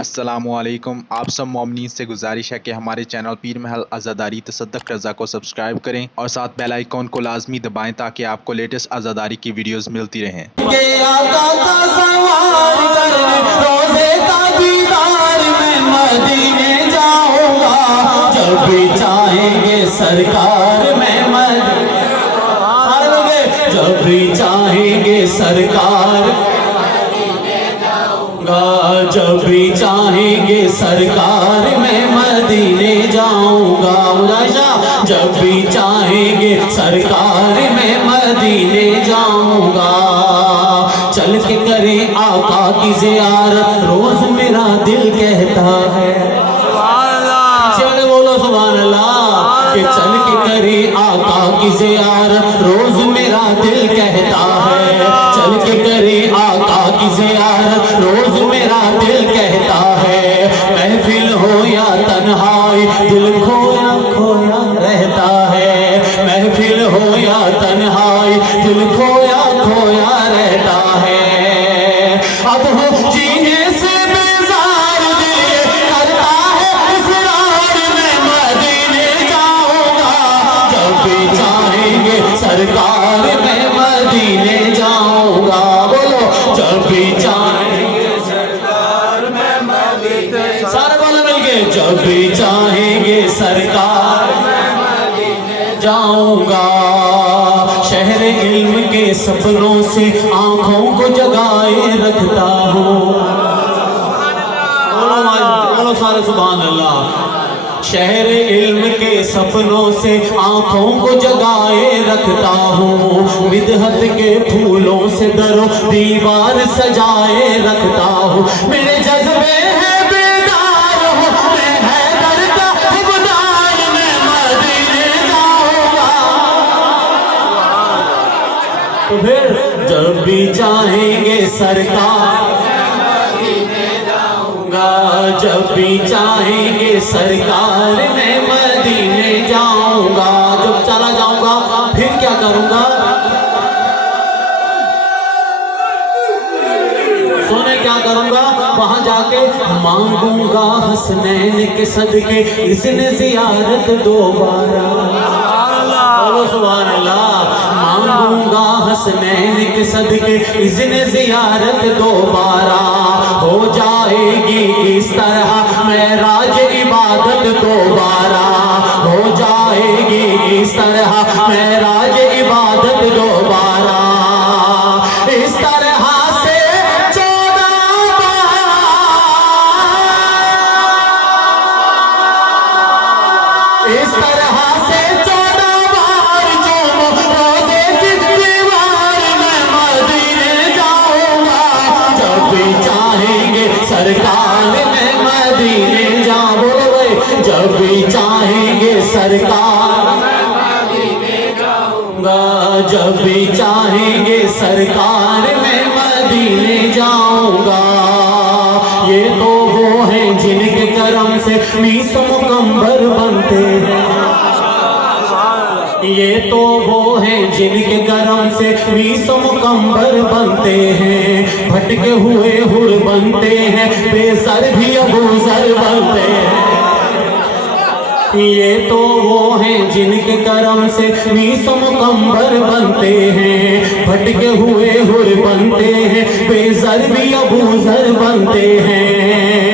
अस्सलामुअलैकुम। आप सब मोमिनीन से गुजारिश है कि हमारे चैनल पीर महल अज़ादारी तसद्दुक़ रज़ा को सब्सक्राइब करें और साथ बेल आइकॉन को लाजमी दबाएं ताकि आपको लेटेस्ट अज़ादारी की वीडियोस मिलती रहें। जब भी चाहेंगे सरकार जब भी चाहेंगे सरकार जब भी चाहेंगे सरकार मैं मदीने जाऊंगा। जब भी चाहेंगे सरकार मैं मदीने जाऊंगा। चल के करें आका की ज़ियारत रोज मेरा दिल कहता है। बोलो सुभान अल्लाह। कि चल के करें आका की ज़ियारत रोज मेरा दिल कहता है। चल के करें आका की ज़ियारत रोज मेरा दिल कहता है। महफिल हो या तन्हाई दिल खोया खोया रहता है। महफिल हो या तन्हाई दिल खोया खोया रहता है। अब हो जीने से बेजार दिल करता है इसरार मैं मदीने जाऊंगा। जब भी चाहेंगे सरकार मैं मदीने जाऊंगा। बोलो जब भी चाहेंगे सरकार मैं मदीने सारे बोलो मिलके जब भी चाहेंगे सरकार मैं मदीने जाऊंगा। शहर इल्म के सपनों से आंखों को जगाए रखता हूँ। बोलो सारे सुभान अल्लाह। शहर इल्म के सपनों से आंखों को जगाए रखता हूँ। मिदहत के फूलों से दरो दीवार सजाए रखता हूँ। मेरे जज्बे हैं बेदार हो मैं हैदर का इब्दार मैं मदीने जाऊंगा। तो फिर जब भी चाहेंगे सरकार जब भी चाहेंगे सरकार मैं मदीने जाऊंगा। जब चला जाऊंगा फिर क्या करूंगा? सोने क्या करूंगा? वहां जाके मांगूंगा हसनैन के सदके इसने ज़ियारत दोबारा। बोलो सुभान अल्लाह। मांगूंगा हसनैन के सदके इसने ज़ियारत दोबारा। हो जाएगी इस तरह मेराज इबादत दोबारा। हो जाएगी इस तरह मेराज इबादत दोबारा। इस तरह से 14 बार इस तरह से 14 बार जो रोज़े की दीवार मैं मदीने जाऊंगा। जब भी चाहेंगे सरकार मैं मदीने जाऊंगा। जब भी चाहेंगे सरकार मैं मदीने जाऊंगा। जब भी चाहेंगे सरकार मैं मदीने जाऊंगा। ये तो वो हैं जिनके करम से 20 मुकम्बर बनते हैं। ये तो वो हैं जिनके करम से 20 मुकम्बर बनते हैं। भटके हुए हुर बनते हैं बेसर भी अबूजर बनते हैं। ये तो वो हैं जिनके करम से 20 मुकम्बर बनते हैं। भटके हुए हुर बनते हैं बेसर भी अबूजर बनते हैं।